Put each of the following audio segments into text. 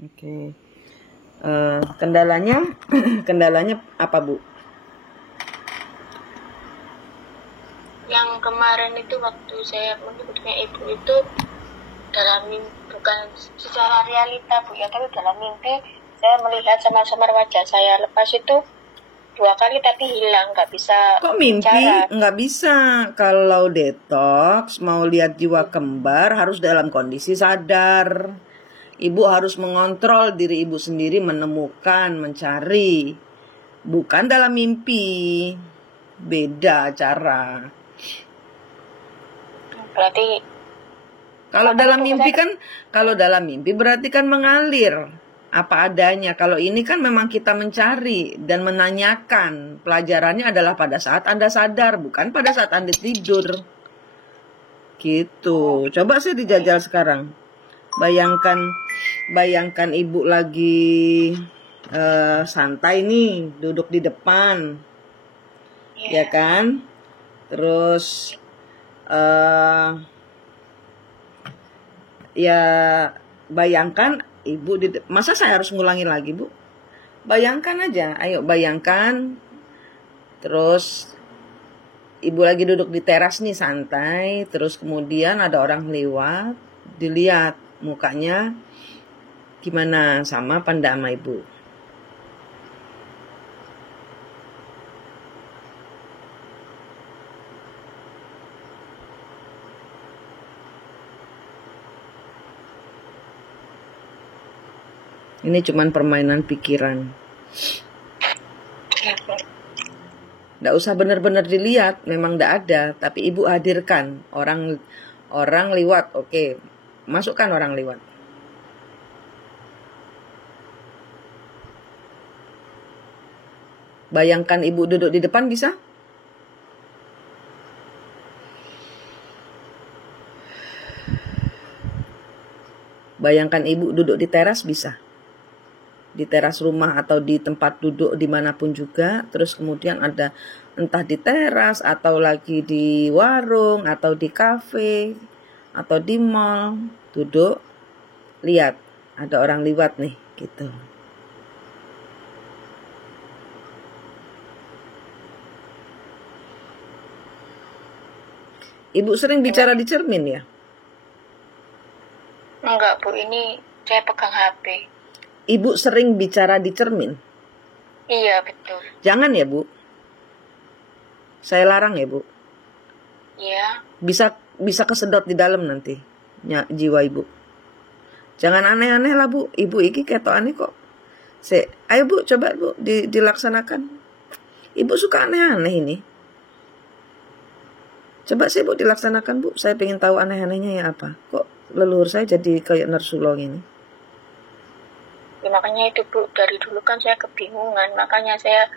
Oke. Kendalanya kendalanya apa, Bu? Yang kemarin itu waktu saya menyebutnya ibu itu dalam mimpi, bukan secara realita Bu ya, tapi dalam mimpi saya melihat samar-samar wajah saya. Lepas itu 2 kali tapi hilang, nggak bisa Kok mimpi? bicara. Nggak bisa. Kalau detox, mau lihat jiwa kembar harus dalam kondisi sadar. Ibu harus mengontrol diri ibu sendiri, menemukan, mencari. Bukan dalam mimpi. Beda cara. Berarti Kalau makanya dalam itu mimpi saya kan, kalau dalam mimpi berarti kan mengalir apa adanya. Kalau ini kan memang kita mencari dan menanyakan. Pelajarannya adalah pada saat Anda sadar, bukan pada saat Anda tidur. Gitu. Coba sih dijajal sekarang. Bayangkan ibu lagi santai nih, duduk di depan, ya kan? Terus ya bayangkan ibu masa saya harus ngulangi lagi, Bu? Bayangkan aja, ayo bayangkan. Terus ibu lagi duduk di teras nih santai, terus kemudian ada orang lewat, dilihat mukanya gimana, sama apa enggak sama ibu? Ini cuman permainan pikiran. Nggak usah benar-benar dilihat, memang nggak ada. Tapi ibu hadirkan orang lewat. Oke, masukkan orang lewat. Bayangkan ibu duduk di depan, bisa? Bayangkan ibu duduk di teras, bisa? Di teras rumah atau di tempat duduk dimanapun juga. Terus kemudian ada entah di teras atau lagi di warung atau di kafe atau di mall, duduk, lihat ada orang lewat nih, gitu. Ibu sering bicara di cermin ya? enggak Bu, ini saya pegang HP. Ibu sering bicara di cermin? Iya betul. Jangan ya, Bu. Saya larang ya, Bu. Iya. Bisa kesedot di dalam nanti jiwa ibu. Jangan aneh-aneh lah, Bu. Ibu iki ketokane kok. Ayo Bu, coba Bu dilaksanakan. Ibu suka aneh-aneh ini. Coba sih Bu dilaksanakan, Bu. Saya pengen tahu aneh-anehnya ya apa. Kok leluhur saya jadi kayak Narsulong ini? Ya, makanya itu Bu, dari dulu kan saya kebingungan, makanya saya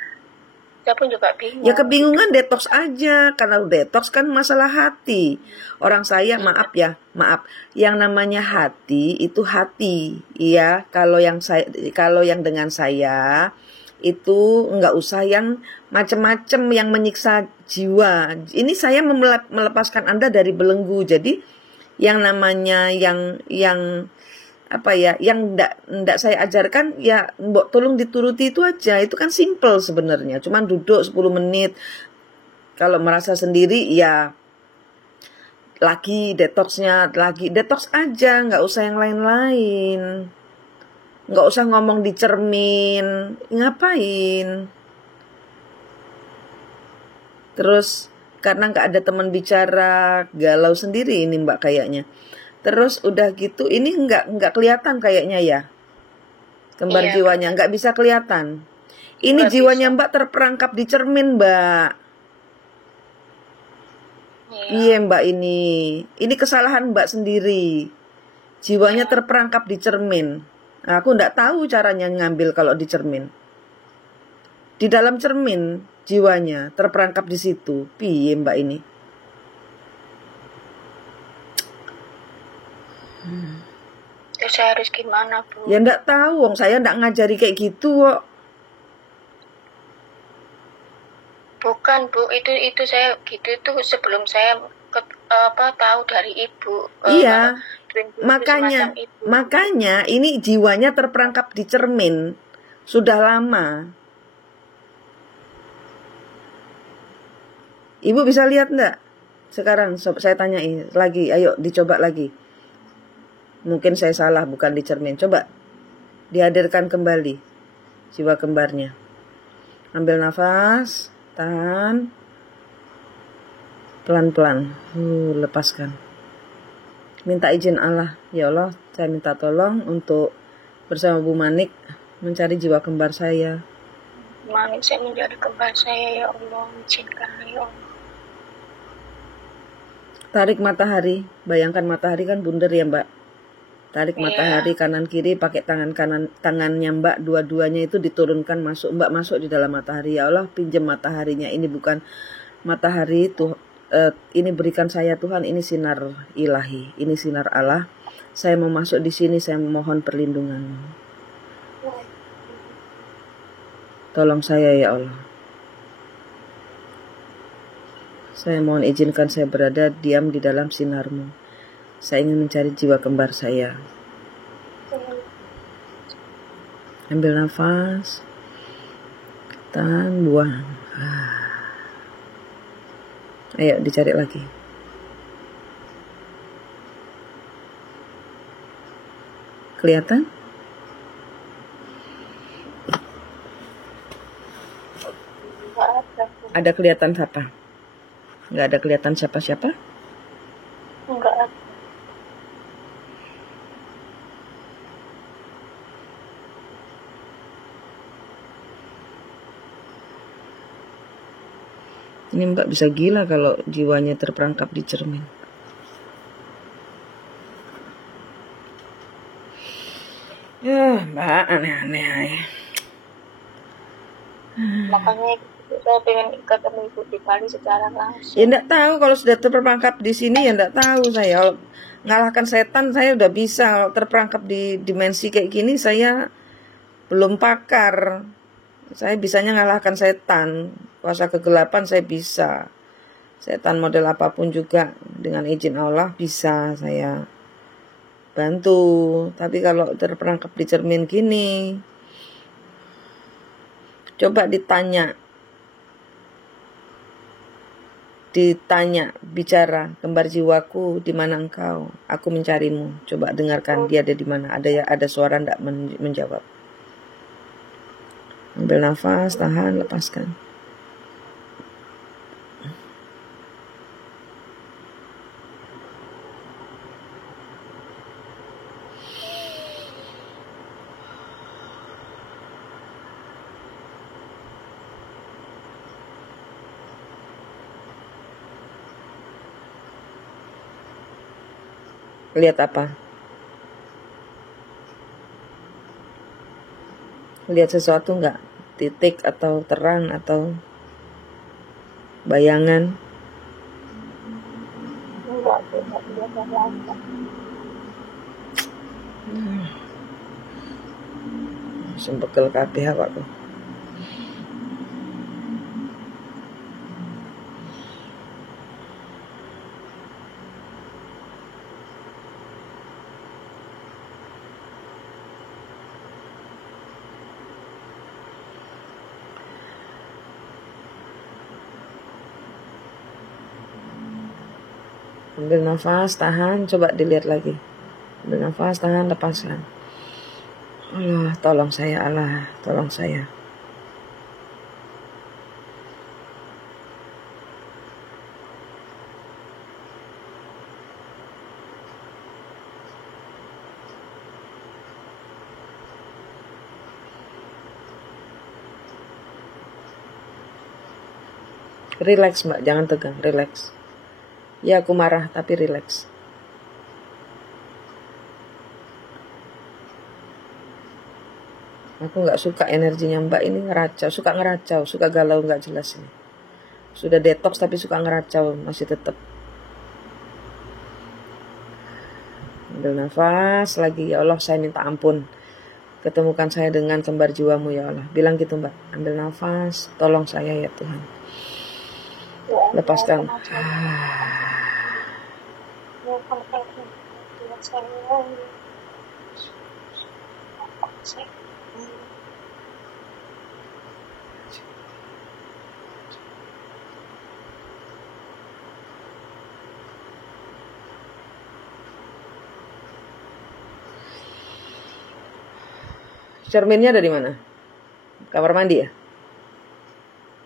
pun juga bingung. Ya kebingungan, detox aja. Karena detox kan masalah hati. Orang saya, maaf. Yang namanya hati itu hati. Iya, kalau yang dengan saya itu nggak usah yang macam-macam yang menyiksa jiwa. Ini saya melepaskan Anda dari belenggu. Jadi yang namanya yang apa ya, yang ndak saya ajarkan ya, mbok tolong dituruti itu aja. Itu kan simple sebenarnya, cuman duduk 10 menit. Kalau merasa sendiri ya lagi detox aja, nggak usah yang lain-lain, nggak usah ngomong di cermin, ngapain. Terus karena nggak ada teman bicara, galau sendiri ini Mbak kayaknya. Terus udah gitu, ini nggak kelihatan kayaknya ya, kembar jiwanya nggak bisa kelihatan. Ini jiwanya Mbak terperangkap di cermin, Mbak. Iya Mbak, ini kesalahan Mbak sendiri. Jiwanya terperangkap di cermin. Nah, aku nggak tahu caranya ngambil kalau di cermin. Di dalam cermin jiwanya terperangkap di situ. Piye Mbak ini? Terus saya harus gimana Bu? Ya enggak tahu, saya enggak ngajari kayak gitu kok. Bukan Bu, itu saya gitu itu sebelum saya tahu dari ibu. Iya, Twin itu makanya semacam itu. makanya ini jiwanya terperangkap di cermin sudah lama. Ibu bisa lihat enggak? Sekarang saya tanyai lagi, ayo dicoba lagi. Mungkin saya salah, bukan di cermin. Coba dihadirkan kembali jiwa kembarnya. Ambil nafas, tahan, pelan-pelan, lepaskan. Minta izin Allah, ya Allah, saya minta tolong untuk bersama Bu Manik mencari jiwa kembar saya. Manik saya mencari kembar saya, ya Allah, izinkan ya Allah. Tarik matahari, bayangkan matahari kan bundar ya Mbak. Tarik matahari kanan kiri pakai tangannya Mbak, dua-duanya itu diturunkan masuk. Mbak masuk di dalam matahari, ya Allah pinjam mataharinya. Ini bukan matahari tuh, ini berikan saya Tuhan, ini sinar ilahi, ini sinar Allah. Saya mau masuk di sini, saya memohon perlindungan. Tolong saya ya Allah. Saya mohon izinkan saya berada diam di dalam sinarmu. Saya ingin mencari jiwa kembar saya. Ambil nafas. Tahan, buang. Ayo dicari lagi. Kelihatan? Ada kelihatan siapa? Nggak ada kelihatan siapa-siapa? Enggak ada. Ini Mbak bisa gila kalau jiwanya terperangkap di cermin. Ya Mbak, aneh-aneh. Makanya saya pengen ketemu ibu di Bali secara langsung. Ya enggak tahu, kalau sudah terperangkap di sini ya enggak tahu saya. Kalau ngalahkan setan saya udah bisa. Kalau terperangkap di dimensi kayak gini saya belum pakar. Saya bisanya ngalahkan setan. Kuasa kegelapan saya bisa. Setan model apapun juga dengan izin Allah bisa saya bantu. Tapi kalau terperangkap di cermin gini, coba ditanya, bicara, kembar jiwaku, di mana engkau? Aku mencarimu. Coba dengarkan dia ada di mana. Ada suara ndak menjawab. Ambil nafas, tahan, lepaskan. Lihat apa? Lihat sesuatu enggak? Titik atau terang atau bayangan? Enggak. Sembekel kabeh awakku. Ambil nafas, tahan, coba dilihat lagi. Ambil nafas, tahan, lepaskan. Allah, tolong saya, Allah, tolong saya. Relax Mbak, jangan tegang, relax. Ya aku marah tapi relax. Aku gak suka energinya Mbak ini ngeracau, suka galau gak jelas ini. Sudah detox tapi suka ngeracau, masih tetap. Ambil nafas lagi, ya Allah saya minta ampun. Ketemukan saya dengan kembar jiwamu ya Allah. Bilang gitu Mbak, ambil nafas, tolong saya ya Tuhan. Lepaskan. Saya Cerminnya ada di mana? Kamar mandi ya?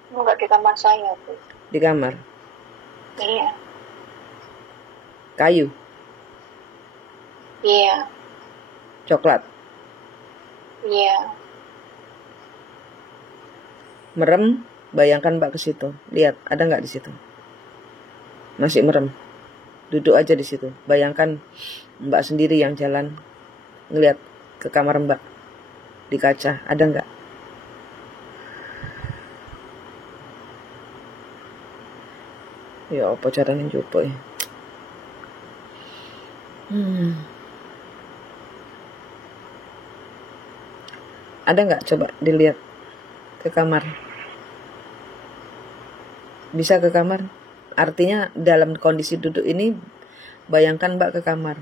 enggak di kamar saya, Bu. Di kamar. Iya. Kayu, Iya. coklat, Iya. merem. Bayangkan Mbak ke situ. Lihat, ada nggak di situ? Masih merem. Duduk aja di situ. Bayangkan Mbak sendiri yang jalan ngelihat ke kamar Mbak di kaca. Ada nggak? Ya apa caranya coba ya? Ada nggak? Coba dilihat ke kamar. Bisa ke kamar? Artinya dalam kondisi duduk ini, bayangkan Mbak ke kamar.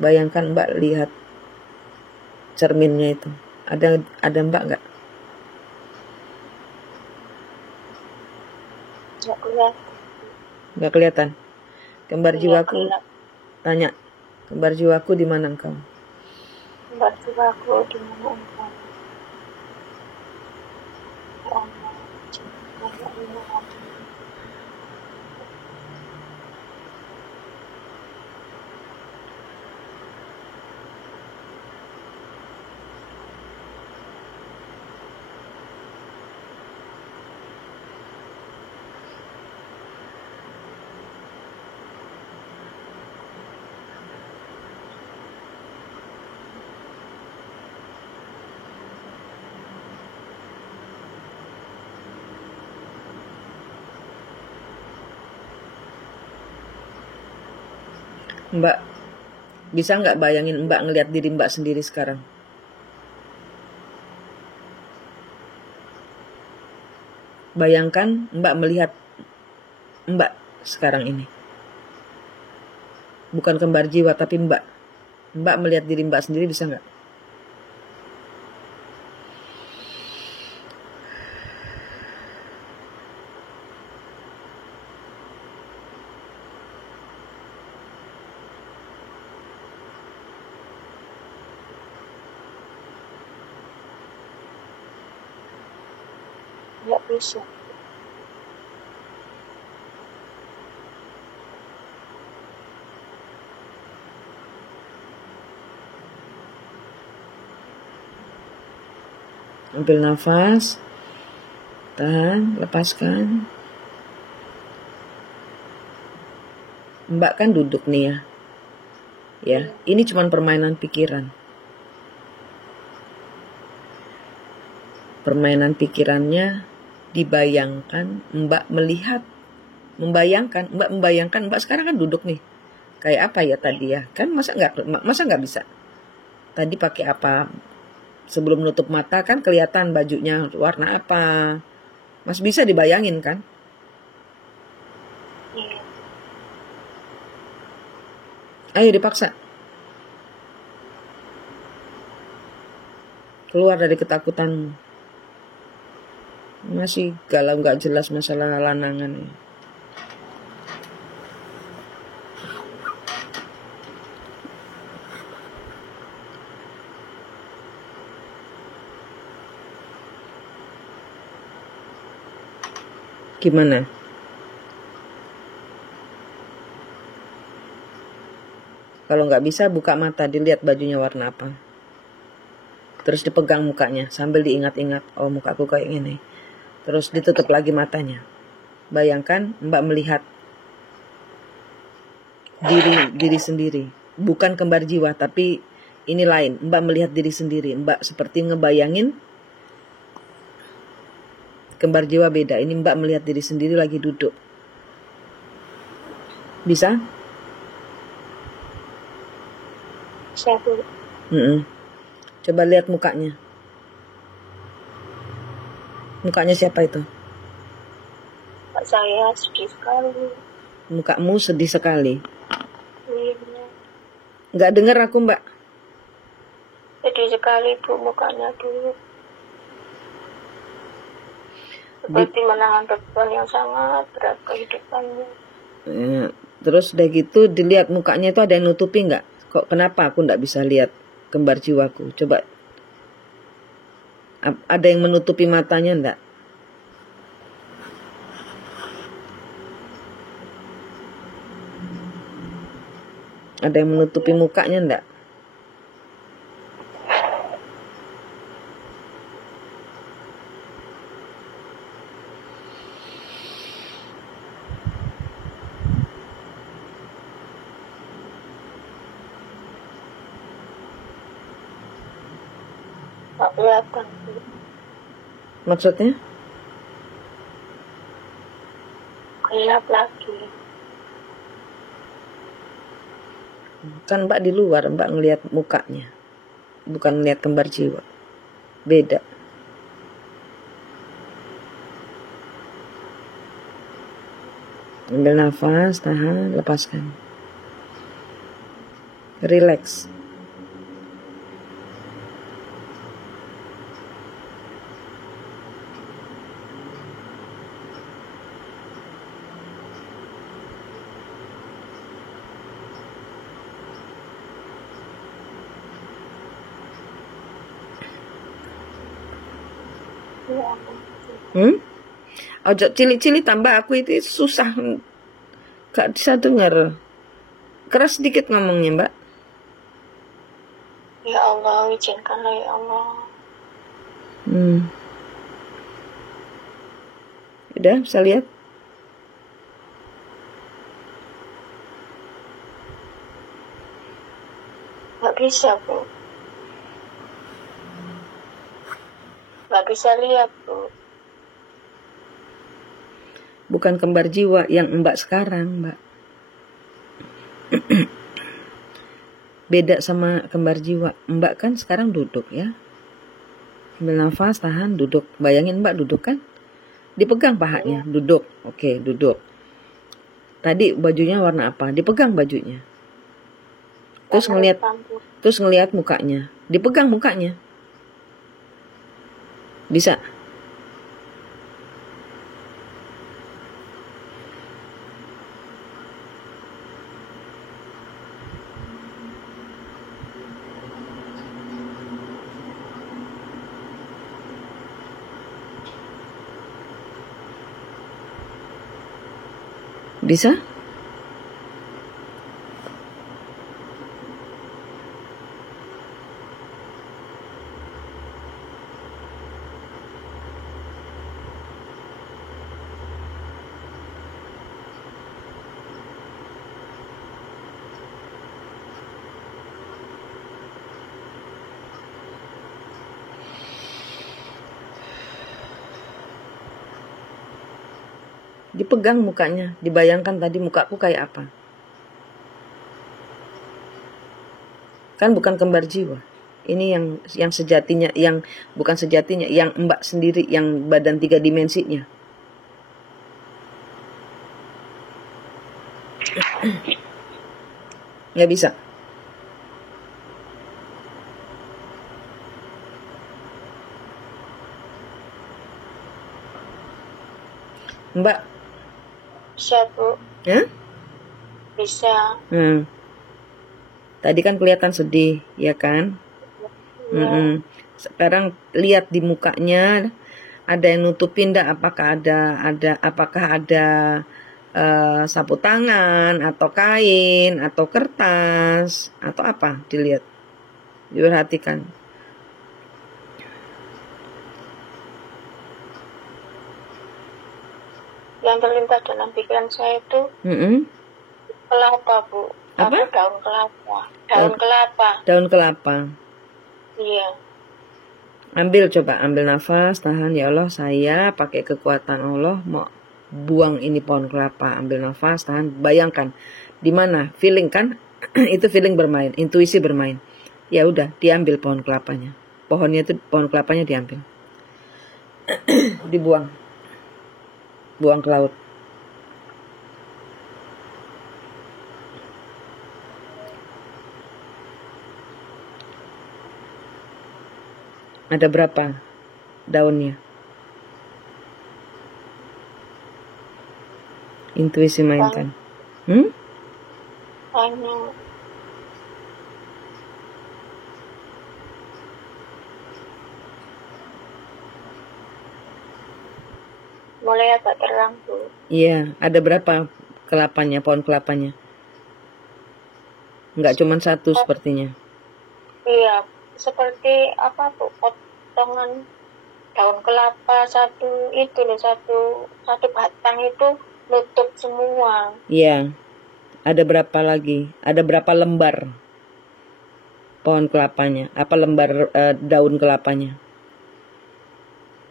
Bayangkan Mbak lihat cerminnya itu. Ada Mbak nggak? Enggak kelihatan. Nggak kelihatan. Kembar Iya, jiwaku, gelap. tanya. Kembar jiwaku di mana engkau? Enggak coba aku di mana engkau. Ya Allah, cinta ya Allah. Mbak, bisa nggak bayangin Mbak ngelihat diri Mbak sendiri sekarang? Bayangkan Mbak melihat Mbak sekarang ini. Bukan kembar jiwa, tapi Mbak. Mbak melihat diri Mbak sendiri, bisa nggak? Enggak bisa. Ambil nafas, tahan, lepaskan. Mbak kan duduk nih ya. Ya, ini cuma permainan pikiran. Permainan pikirannya dibayangkan, Mbak melihat, Mbak membayangkan Mbak sekarang kan duduk nih. Kayak apa ya tadi ya? Kan masa nggak bisa? Tadi pakai apa? Sebelum nutup mata kan kelihatan bajunya warna apa. Mas bisa dibayangin kan? Iya. Ayo dipaksa. Keluar dari ketakutanmu. Masih galau nggak jelas masalah lanangan ya. Gimana? Kalau nggak bisa, buka mata, dilihat bajunya warna apa. Terus dipegang mukanya sambil diingat-ingat, oh mukaku kayak gini. Terus ditutup lagi matanya. Bayangkan Mbak melihat diri sendiri. Bukan kembar jiwa, tapi ini lain. Mbak melihat diri sendiri. Mbak seperti ngebayangin. Kembar jiwa beda. Ini Mbak melihat diri sendiri lagi duduk. Bisa? Saya tuh Coba lihat mukanya. Mukanya siapa itu? Pak saya sedih sekali. Mukamu sedih sekali. Iya. Nggak dengar aku, Mbak. Sedih sekali Bu mukanya dulu. Seperti menahan beban yang sangat berat kehidupannya. Terus udah gitu dilihat mukanya itu ada yang nutupi nggak? Kok kenapa aku nggak bisa lihat kembar jiwaku? Coba ada yang menutupi matanya nggak? Ada yang menutupi mukanya nggak? Nggak kelihatan Bu. Maksudnya? Gelap lagi. Kan Mbak di luar, Mbak ngelihat mukanya. Bukan ngelihat kembar jiwa. Beda. Ambil nafas, tahan, lepaskan. Relax. Ojo cili-cili tambah aku itu susah, gak bisa dengar. Keras sedikit ngomongnya, Mbak. Ya Allah, izinkanlah ya Allah. Udah bisa lihat? Nggak bisa Bu. Nggak bisa lihat Bu. Bukan kembar jiwa yang Mbak sekarang, Mbak. Beda sama kembar jiwa. Mbak kan sekarang duduk ya. Ambil nafas, tahan, duduk. Bayangin Mbak duduk kan? Dipegang pahanya, duduk. Oke, duduk. Tadi bajunya warna apa? Dipegang bajunya. Terus ngelihat mukanya. Dipegang mukanya. Bisa? Bisa? Dipegang mukanya, dibayangkan tadi mukaku kayak apa. Kan bukan kembar jiwa. Ini yang sejatinya, yang bukan sejatinya, yang Mbak sendiri, yang badan 3 dimensinya. Nggak bisa. Mbak. Bisa Bu. Bisa. Tadi kan kelihatan sedih, ya kan? Ya. Sekarang lihat di mukanya ada yang nutupin enggak? Apakah ada sapu tangan atau kain atau kertas atau apa? Dilihat. Diperhatikan. Yang terlintas dalam pikiran saya itu kelapa Bu. Apa? Daun kelapa. Daun kelapa. Daun kelapa. Iya. Ambil nafas, tahan. Ya Allah, saya pakai kekuatan Allah mau buang ini pohon kelapa. Ambil nafas, tahan. Bayangkan di mana feeling kan? Itu feeling bermain, intuisi bermain. Ya udah, diambil pohon kelapanya. Pohon kelapanya diambil. Dibuang. Buang ke laut. Ada berapa daunnya? Intuisi mainkan. Banyak. Mulai agak terang, Bu. Iya, ada berapa kelapanya, pohon kelapanya? Enggak cuma satu sepertinya. Iya, seperti apa, Bu? Potongan daun kelapa satu itu loh, satu batang itu nutup semua. Iya. Ada berapa lagi? Ada berapa lembar pohon kelapanya? Apa lembar daun kelapanya?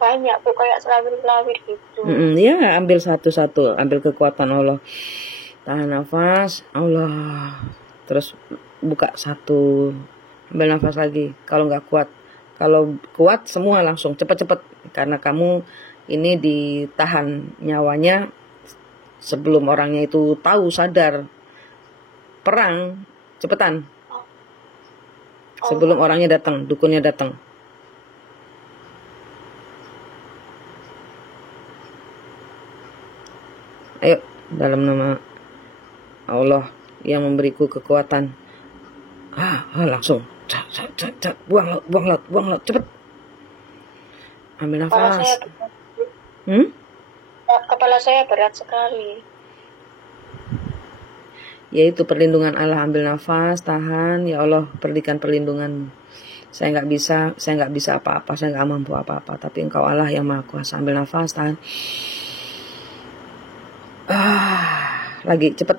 Banyak, Bu, kayak selawir-selawir gitu. Ya, ambil satu-satu, ambil kekuatan Allah. Tahan nafas, Allah. Terus buka satu, ambil nafas lagi. Kalau nggak kuat, kalau kuat semua langsung cepet-cepet. Karena kamu ini ditahan nyawanya sebelum orangnya itu tahu, sadar. Perang, cepetan. Sebelum orangnya datang, dukunnya datang. Ayo, dalam nama Allah yang memberiku kekuatan. Langsung. Buang laut, cepet. Ambil nafas. Kepala saya berat sekali. Yaitu perlindungan Allah. Ambil nafas, tahan. Ya Allah, berikan perlindunganmu. Saya nggak bisa apa-apa, saya nggak mampu apa-apa. Tapi Engkau Allah yang Maha Kuasa. Ambil nafas, tahan. Lagi, cepet.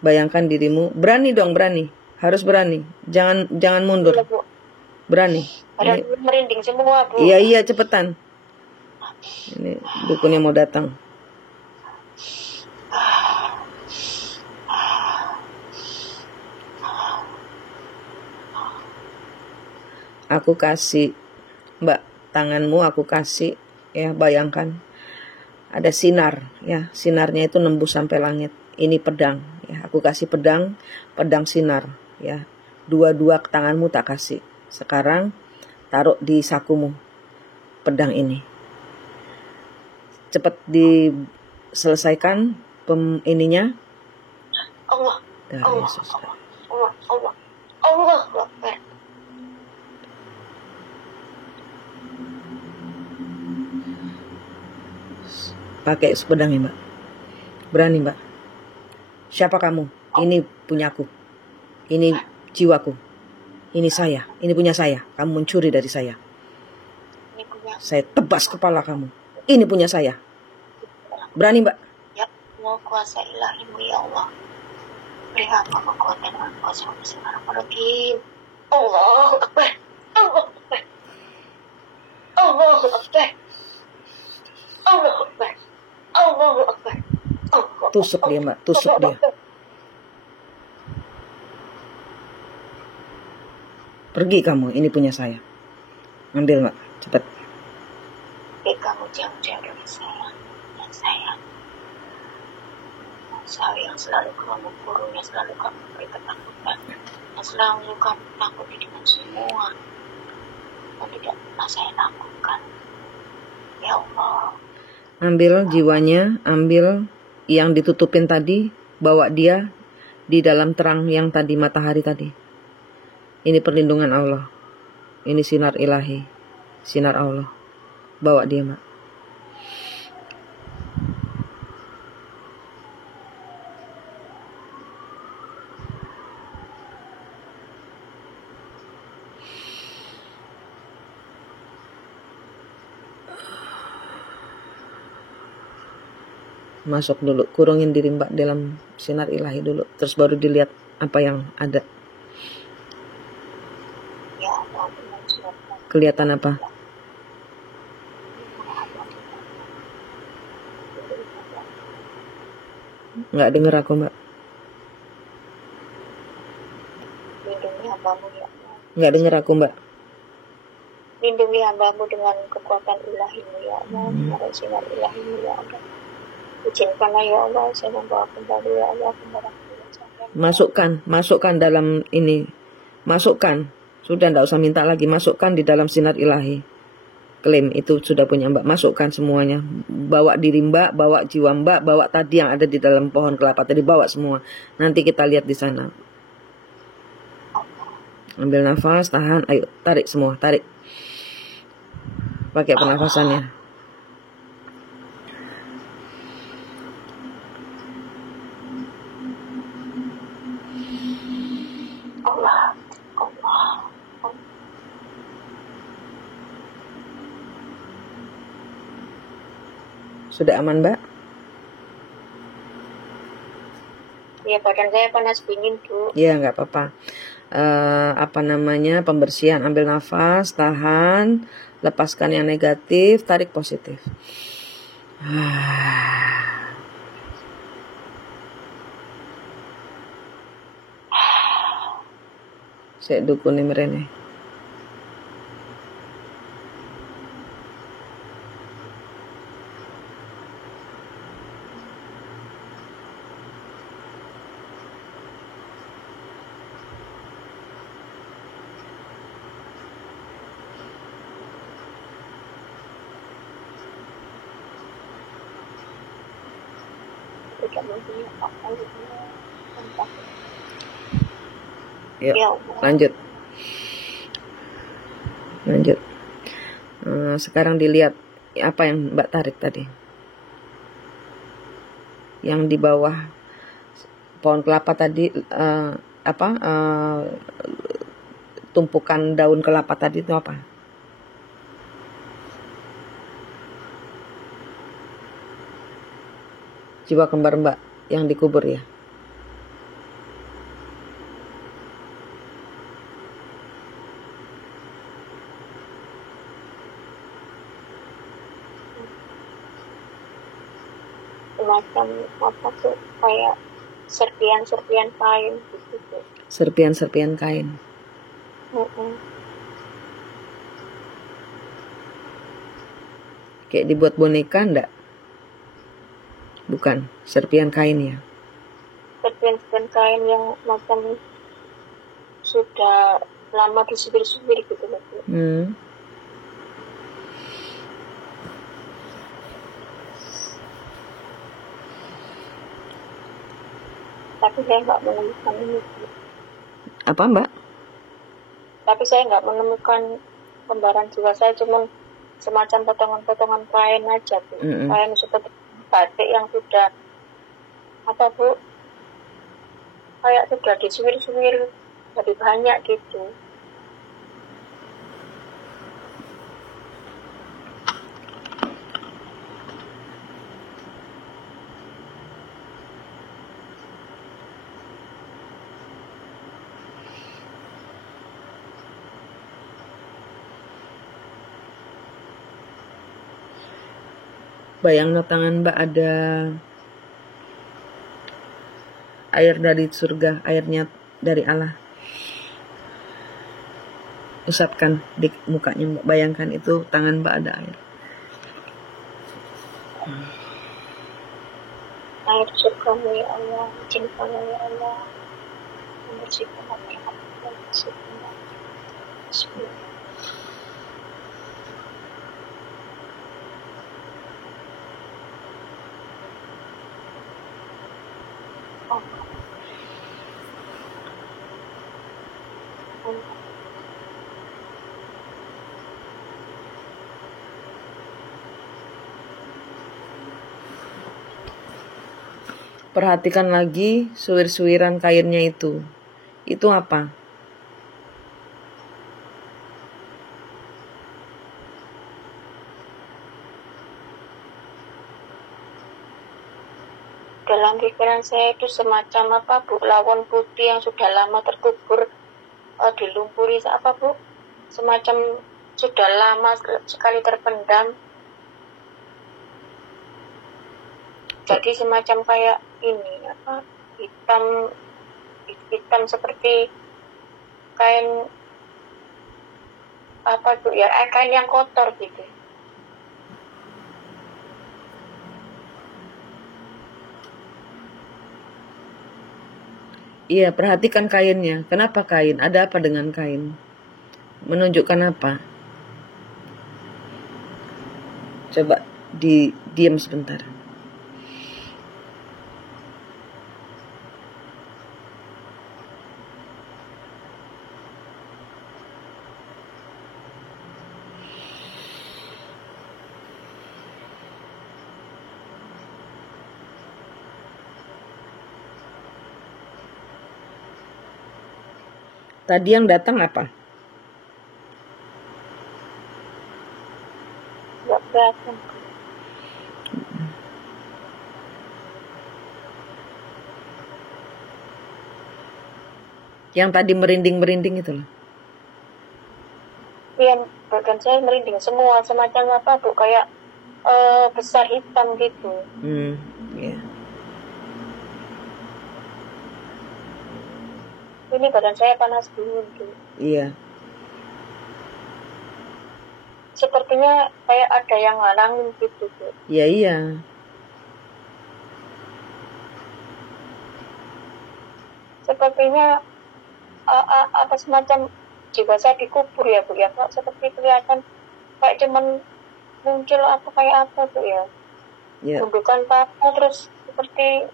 Bayangkan dirimu, berani dong, berani. Harus berani. Jangan mundur. Berani. Ada merinding semua, Bu. Iya, cepetan. Ini dukunnya mau datang. Aku kasih, Mbak, tanganmu aku kasih, ya, bayangkan ada sinar, ya, sinarnya itu nembus sampai langit. Ini pedang, ya, aku kasih pedang sinar, ya, dua tanganmu tak kasih. Sekarang taruh di sakumu pedang ini. Cepat diselesaikan ininya. Allah. Yesus. Allah Akbar. Pakai pedangnya, Mbak. Berani, Mbak. Siapa kamu? Ini punyaku. Ini jiwaku. Ini saya. Ini punya saya. Kamu mencuri dari saya. Saya tebas kepala kamu. Ini punya saya. Berani, Mbak? Ya Allah, kuasa ilahimu ya Allah. Beri hamba kekuatan dan kuasa Bismillahirrahmanirrahim. Allahu Akbar. Allahu Akbar. Allahu Akbar. Allahu Akbar. Allahu Akbar. Tusuk dia, Mbak. Tusuk dia. Pergi kamu. Ini punya saya. Ambil, Mbak. Cepat. Kamu jauh-jauh dari saya. Dan saya yang selalu kamu kurung, yang selalu kamu beri ketakutan, yang selalu kamu takuti dengan semua yang tidak pernah saya lakukan. Ya Allah. Ambil jiwanya, ambil yang ditutupin tadi, bawa dia di dalam terang yang tadi, matahari tadi. Ini perlindungan Allah. Ini sinar ilahi, sinar Allah. Bawa dia, Mbak. Masuk dulu, kurungin diri Mbak dalam sinar ilahi dulu, terus baru dilihat apa yang ada. Kelihatan apa? Nggak denger aku, Mbak. Lindungi hambamu ya Allah. Nggak denger aku, Mbak. Lindungi hambamu dengan kekuatan ilahimu ya Allah, dengan sinar ilahimu ya Allah. Izinkanlah ya Allah, saya membawa kembali ya Allah kembali saya. Masukkan dalam ini. Masukkan. Sudah tidak usah minta lagi. Masukkan di dalam sinar ilahi. Klaim itu sudah punya Mbak. Masukkan semuanya. Bawa diri Mbak, bawa jiwa Mbak, bawa tadi yang ada di dalam pohon kelapa tadi, bawa semua. Nanti kita lihat di sana. Ambil nafas, tahan, ayo tarik semua, tarik. Pakai pernafasannya. Allah. Sudah aman, Mbak? Ya, badan saya panas dingin, Bu. Ya, nggak apa-apa. Pembersihan. Ambil nafas, tahan, lepaskan yang negatif, tarik positif. Saya dukun ini merene. Tidak mempunyai apa Yuk, Ya, lanjut. Sekarang dilihat apa yang Mbak tarik tadi. Yang di bawah pohon kelapa tadi, tumpukan daun kelapa tadi itu apa? Jiwa kembar Mbak yang dikubur ya. semacam apa tuh, kayak serpian kain gitu. Serpian kain. Kayak dibuat boneka enggak? Bukan, serpian kain ya. Serpian kain yang macam sudah lama disubir-subir gitu loh. Tapi saya nggak menemukan ini. Apa Mbak? Tapi saya nggak menemukan kembaran jiwa, saya cuma semacam potongan-potongan kain aja tuh. Kain seperti batik yang sudah apa Bu, kayak sudah disuir-suir lebih banyak gitu. Bayang tangan Mbak ada air dari surga, airnya dari Allah. Usapkan di mukanya Mbak, bayangkan itu tangan Mbak ada air. Air surgamu ya Allah, izinkanlah ya Allah, membersihkan hati hati dan bersihkan hati. Perhatikan lagi suwir-suwiran kainnya itu. Itu apa? Dalam pikiran saya itu semacam apa Bu, lawon putih yang sudah lama terkubur, dilumpuri apa Bu, semacam sudah lama sekali terpendam. Jadi semacam kayak ini apa, hitam seperti kain apa Bu ya, kain yang kotor gitu. Iya, perhatikan kainnya. Kenapa kain? Ada apa dengan kain? Menunjukkan apa? Coba diam sebentar. Tadi yang datang apa? Nggak kelihatan. Yang tadi merinding-merinding itu loh. Yang badan saya merinding semua, semacam apa Bu, kayak besar hitam gitu. Iya. Ini badan saya panas dingin gitu. Iya. Sepertinya kayak ada yang ngalangin gitu Bu. Iya, iya. Sepertinya apa semacam jiwa saya dikubur ya Bu ya, kok seperti kelihatan kayak cuman muncul apa kayak apa Bu ya. Iya. Gundukan paha, terus seperti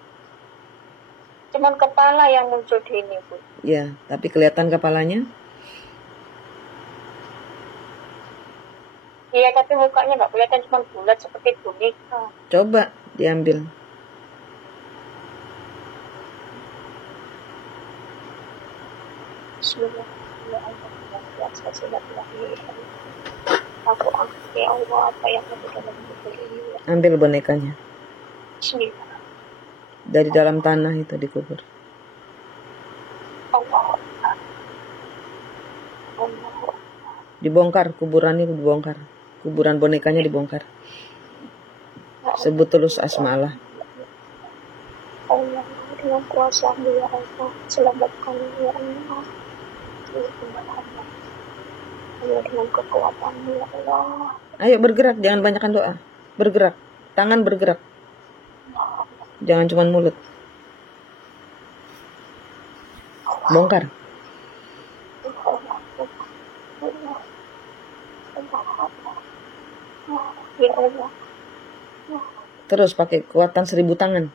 cuman kepala yang muncul di ini Bu. Iya, tapi kelihatan kepalanya? Iya, tapi mukanya nggak kelihatan, cuma bulat seperti boneka. Coba diambil. Aku angkat ya Allah apa yang ada dalam kubur ini. Ambil bonekanya. Bismillah. Dari dalam tanah itu dikubur. Allah. Allah. Dibongkar, kuburannya dibongkar. Kuburan bonekanya dibongkar. Sebut terus asma Allah. Allah, dengan kuasa ya Allah, selamatkan ya Allah. Allah, dengan kekuatan ya Allah. Ayo bergerak, jangan banyakkan doa. Bergerak, tangan bergerak. Jangan cuma mulut. Bongkar. Ya Allah. Terus pakai kekuatan 1000 tangan.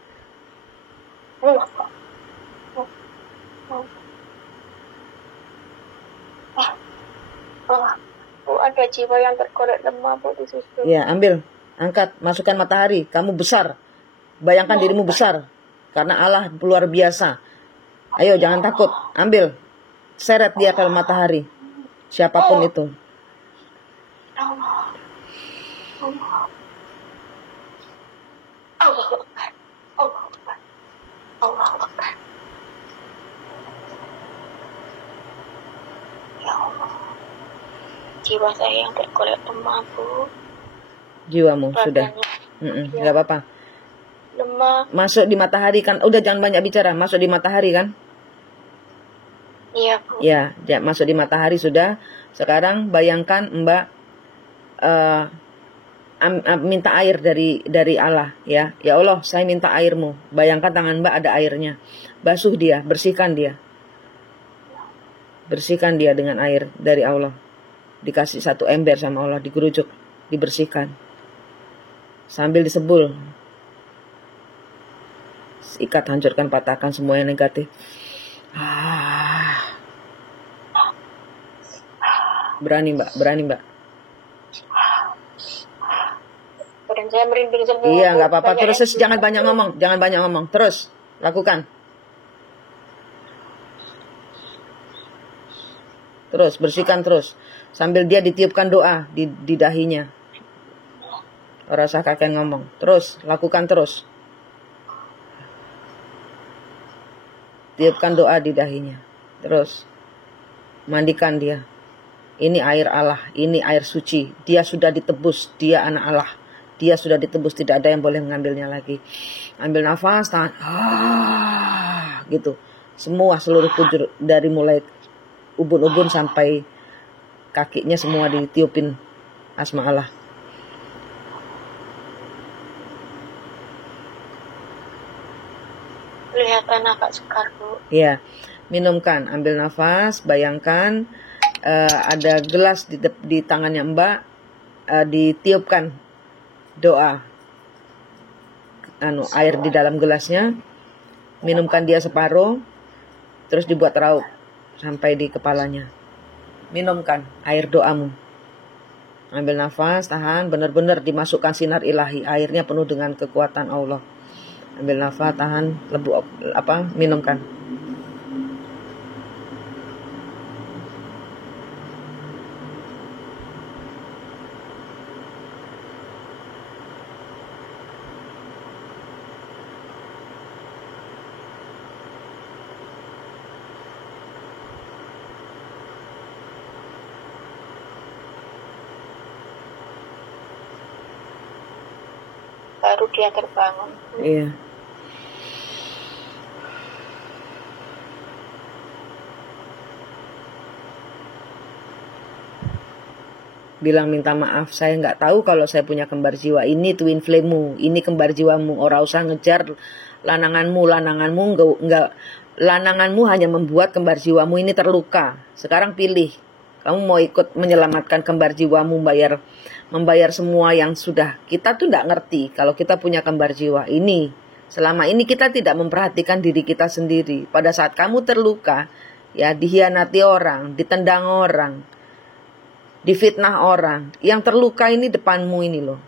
Bu, ada jiwa yang tergolek lemah Bu di situ. Ya, ambil, angkat, masukkan matahari. Kamu besar. Bayangkan dirimu besar. Karena Allah luar biasa. Ayo, jangan takut. Ambil. Seret dia ke matahari. Siapapun itu. Allah. Allah Akbar. Allah Akbar. Allah Akbar. Ya Allah. Jiwa saya yang tergolek lemah Bu. Jiwamu sudah. Badannya Gak apa-apa. lemah. Masuk di matahari kan. Udah jangan banyak bicara. Masuk di matahari kan. Iya Bu. Ya, masuk di matahari sudah. Sekarang bayangkan Mbak minta air dari Allah ya. Ya Allah, saya minta airmu. Bayangkan tangan Mbak ada airnya. Basuh dia, bersihkan dia. Bersihkan dia dengan air dari Allah. Dikasih 1 ember sama Allah, digerujuk, dibersihkan. Sambil disebul. Ikat, hancurkan, patahkan semua yang negatif. Berani Mbak, berani Mbak. Badan saya merinding semua. Iya, nggak apa-apa. Terus jangan banyak ngomong, Terus lakukan. Terus bersihkan terus. Sambil dia ditiupkan doa di dahinya. Rasa kakek ngomong. Terus lakukan terus. Tiupkan doa di dahinya. Terus mandikan dia. Ini air Allah, ini air suci. Dia sudah ditebus, dia anak Allah. Dia sudah ditebus, tidak ada yang boleh mengambilnya lagi. Ambil nafas, tahan. Gitu. Semua seluruh kujur dari mulai ubun-ubun sampai kakinya semua ditiupin asma Allah. Kelihatan Rasain agak segar, Bu. Ya, minumkan, ambil nafas, bayangkan ada gelas di tangannya Mbak, ditiupkan doa, air di dalam gelasnya, minumkan dia separuh, terus dibuat raup sampai di kepalanya. Minumkan air doamu. Ambil nafas, tahan, benar-benar dimasukkan sinar ilahi, airnya penuh dengan kekuatan Allah. Ambil nafas, tahan, minumkan. Baru dia terbangun. Iya. Bilang minta maaf, saya nggak tahu kalau saya punya kembar jiwa. Ini twin flame-mu, ini kembar jiwamu. Ora usah ngejar lananganmu nggak, lananganmu hanya membuat kembar jiwamu ini terluka. Sekarang pilih, kamu mau ikut menyelamatkan kembar jiwamu, membayar semua yang sudah. Kita tuh nggak ngerti kalau kita punya kembar jiwa ini. Selama ini kita tidak memperhatikan diri kita sendiri. Pada saat kamu terluka, ya dihianati orang, ditendang orang, difitnah orang, yang terluka ini depanmu ini loh.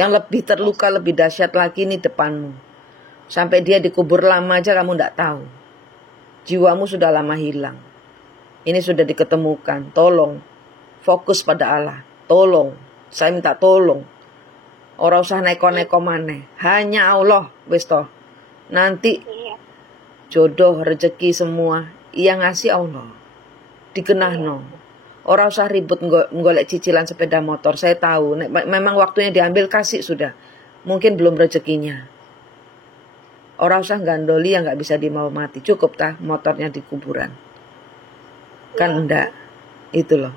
Yang lebih terluka, lebih dahsyat lagi ini depanmu. Sampai dia dikubur lama aja kamu nggak tahu. Jiwamu sudah lama hilang. Ini sudah diketemukan. Tolong, fokus pada Allah. Tolong, saya minta tolong. Ora usah neko-neko maneh. Hanya Allah, wis toh. Nanti jodoh, rezeki semua yang ngasih Allah. Dikenahno. Ora usah ribut nggolek cicilan sepeda motor. Saya tahu, memang waktunya diambil kasih sudah. Mungkin belum rezekinya. Ora usah gandoli yang nggak bisa dimau mati. Cukup tah motornya di kuburan. Kan enggak. Itu loh.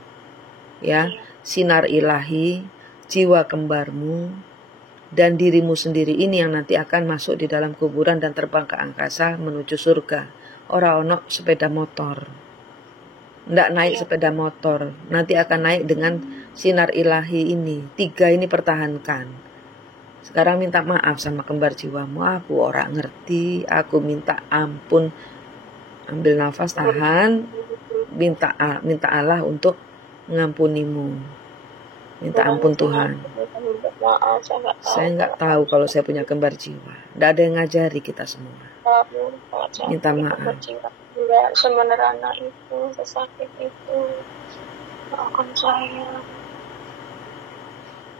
Ya, sinar ilahi, jiwa kembarmu, dan dirimu sendiri ini yang nanti akan masuk di dalam kuburan dan terbang ke angkasa menuju surga. Ora ono sepeda motor. Nggak naik sepeda motor. Nanti akan naik dengan sinar ilahi ini. 3 ini pertahankan. Sekarang minta maaf sama kembar jiwamu. Aku ora ngerti. Aku minta ampun. Ambil nafas, tahan. Minta Allah untuk mengampunimu. Minta ampun Tuhan. Saya nggak tahu kalau saya punya kembar jiwa. Nggak ada yang ngajari kita semua. Minta maaf. Nggak semenerana itu, sesakit itu. Maafkan saya.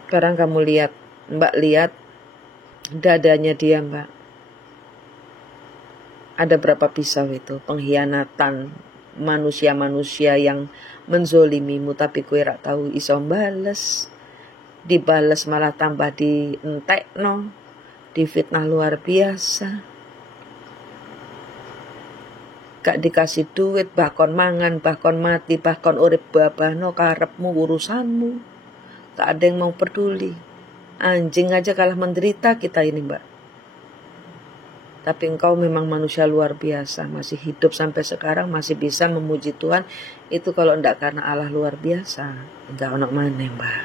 Sekarang kamu lihat, Mbak lihat dadanya dia, Mbak. Ada berapa pisau itu? Pengkhianatan manusia-manusia yang menzolimimu, tapi kue rak tahu iso bales. Dibales malah tambah dientekno, difitnah luar biasa. Gak dikasih duit, bahkan mangan, bahkan mati, bahkan urip babahno karepmu, urusanmu. Gak ada yang mau peduli. Anjing aja kalah menderita kita ini, Mbak. Tapi engkau memang manusia luar biasa, masih hidup sampai sekarang, masih bisa memuji Tuhan. Itu kalau enggak karena Allah luar biasa, enggak ono maneh, Mbak.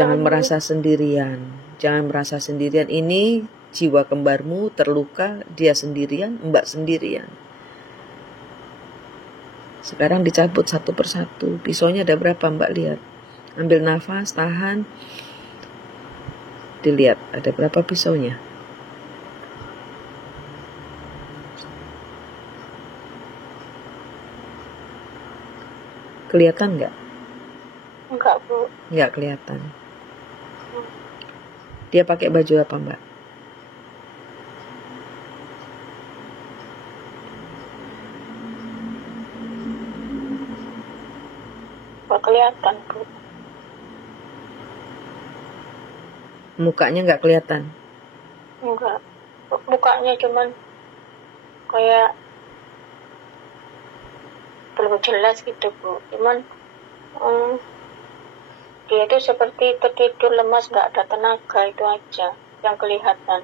Jangan merasa sendirian. Jangan merasa sendirian. Ini jiwa kembarmu terluka, dia sendirian, Mbak sendirian. Sekarang dicabut satu persatu. Pisaunya ada berapa, Mbak lihat. Ambil nafas, tahan. Dilihat ada berapa pisaunya. Kelihatan nggak? Enggak, Bu. Nggak kelihatan. Dia pakai baju apa, Mbak? Nggak kelihatan, Bu. Mukanya nggak kelihatan? Enggak. Mukanya cuman kayak belum jelas gitu, Bu. Cuman dia itu seperti tertidur lemas, nggak ada tenaga, itu aja yang kelihatan.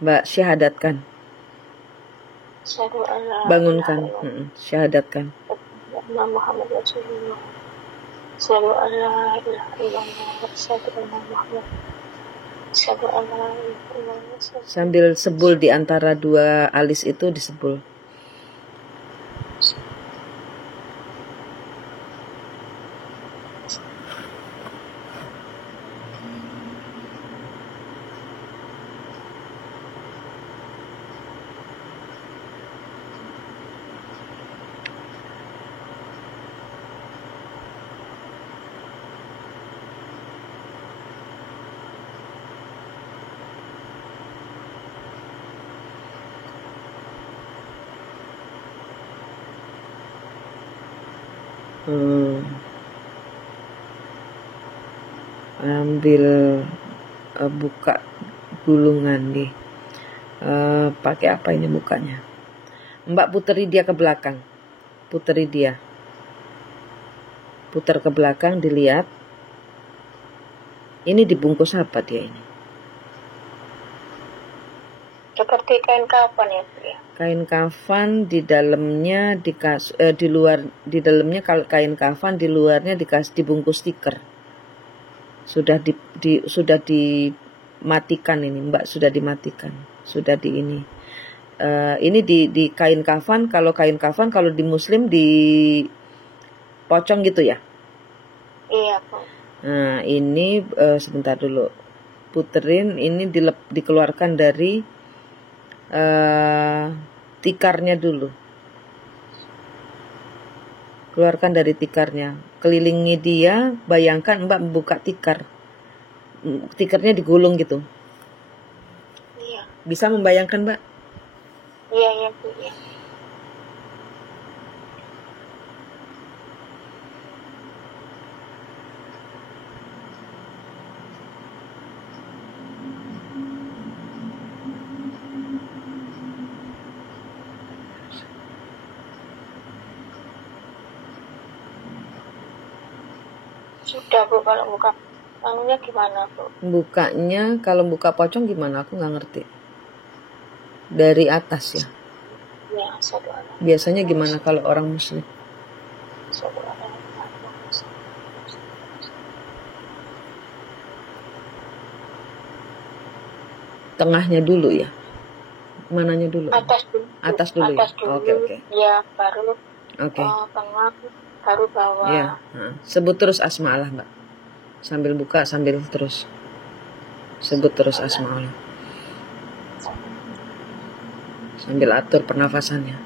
Mbak syahadatkan, Asyhadu an la bangunkan, ilaha illallah syahadatkan. wa Muhammad Rasulullah. Asyhadu an la ilaha illallah wa asyhadu anna Muhammad. Asyhadu an la ilaha illallah. Sambil sebul di antara dua alis itu disebul. Ambil buka gulungan nih. Pakai apa ini bukanya? Mbak puteri dia ke belakang. Puteri dia. Putar ke belakang, dilihat. Ini dibungkus apa dia ini? Seperti kain kafan ya, Bu ya. Kain kafan di dalamnya di luar, di dalamnya kalau kain kafan di luarnya dibungkus stiker. Sudah dimatikan ini, Mbak sudah dimatikan. Sudah di ini. Ini di kain kafan, kalau kain kafan kalau di muslim di pocong gitu ya. Iya, Bu. Nah, ini sebentar dulu. Puterin ini dikeluarkan dari tikarnya dulu. Keluarkan dari tikarnya. Kelilingi dia, bayangkan Mbak buka tikar. Tikarnya digulung gitu. Iya. Bisa membayangkan, Mbak? Iya, Bu ya. Sudah, Bu, kalau buka anunya gimana, Bu? Bukanya, kalau buka pocong gimana? Aku nggak ngerti. Dari atas ya. Ya, satu anak. Biasanya gimana kalau orang muslim? Satu anak. Tengahnya dulu ya? Mananya dulu? Atas dulu. Atas dulu Atas ya? dulu. Oke. Ya, baru Oke. tengah, baru bawah. Ya. Sebut terus asma Allah, Mbak. Sambil buka, sambil terus. Sebut terus asma Allah. Sambil atur pernafasannya.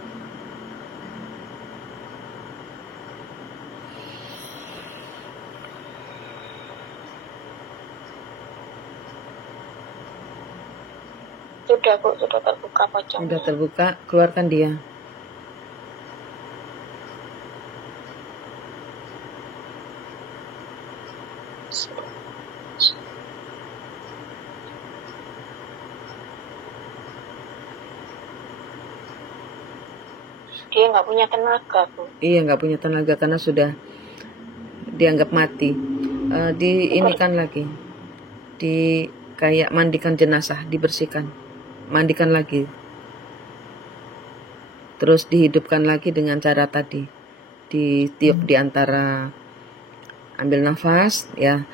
Sudah, Bu, sudah terbuka pocongnya. Sudah terbuka, keluarkan dia. Dia nggak punya tenaga, Bu. Iya, nggak punya tenaga karena sudah dianggap mati. Diinikan lagi, di kayak mandikan jenazah, dibersihkan, mandikan lagi, terus dihidupkan lagi dengan cara tadi, ditiup di antara, ambil nafas ya.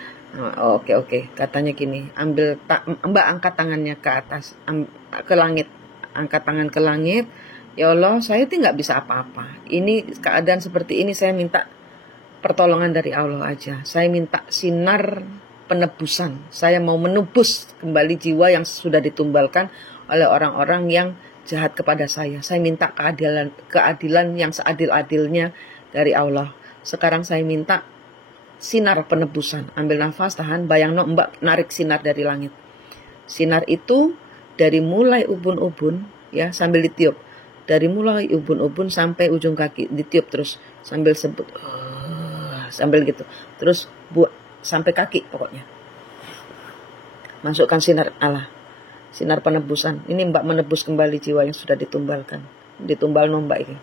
Oke. Katanya gini, Mbak angkat tangannya ke atas, ke langit, angkat tangan ke langit. Ya Allah, saya itu nggak bisa apa-apa. Ini keadaan seperti ini, saya minta pertolongan dari Allah aja. Saya minta sinar penebusan. Saya mau menebus kembali jiwa yang sudah ditumbalkan oleh orang-orang yang jahat kepada saya. Saya minta keadilan yang seadil-adilnya dari Allah. Sekarang saya minta sinar penebusan. Ambil nafas, tahan, bayangno Mbak narik sinar dari langit. Sinar itu dari mulai ubun-ubun ya, sambil ditiup. Dari mulai ubun-ubun sampai ujung kaki, ditiup terus sambil sebut, sambil gitu. Terus buat sampai kaki pokoknya. Masukkan sinar Allah, sinar penebusan. Ini Mbak menebus kembali jiwa yang sudah ditumbalkan. Ditumbal Mbak ini.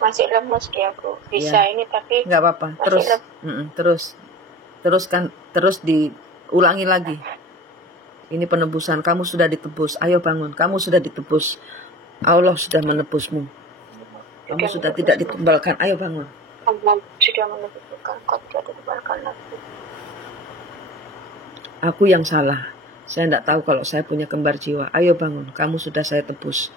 Masih lemes dia, Bu. Bisa Ya. ini tapi Nggak apa-apa. masih Terus, lemes. terus diulangi lagi. Ini penebusan. Kamu sudah ditebus. Ayo bangun. Kamu sudah ditebus. Allah sudah menebusmu. Kamu sudah tidak ditumbalkan. Ayo bangun. Allah sudah menebuskan. Kau tidak ditumbalkan lagi. Aku yang salah. Saya tidak tahu kalau saya punya kembar jiwa. Ayo bangun. Kamu sudah saya tebus.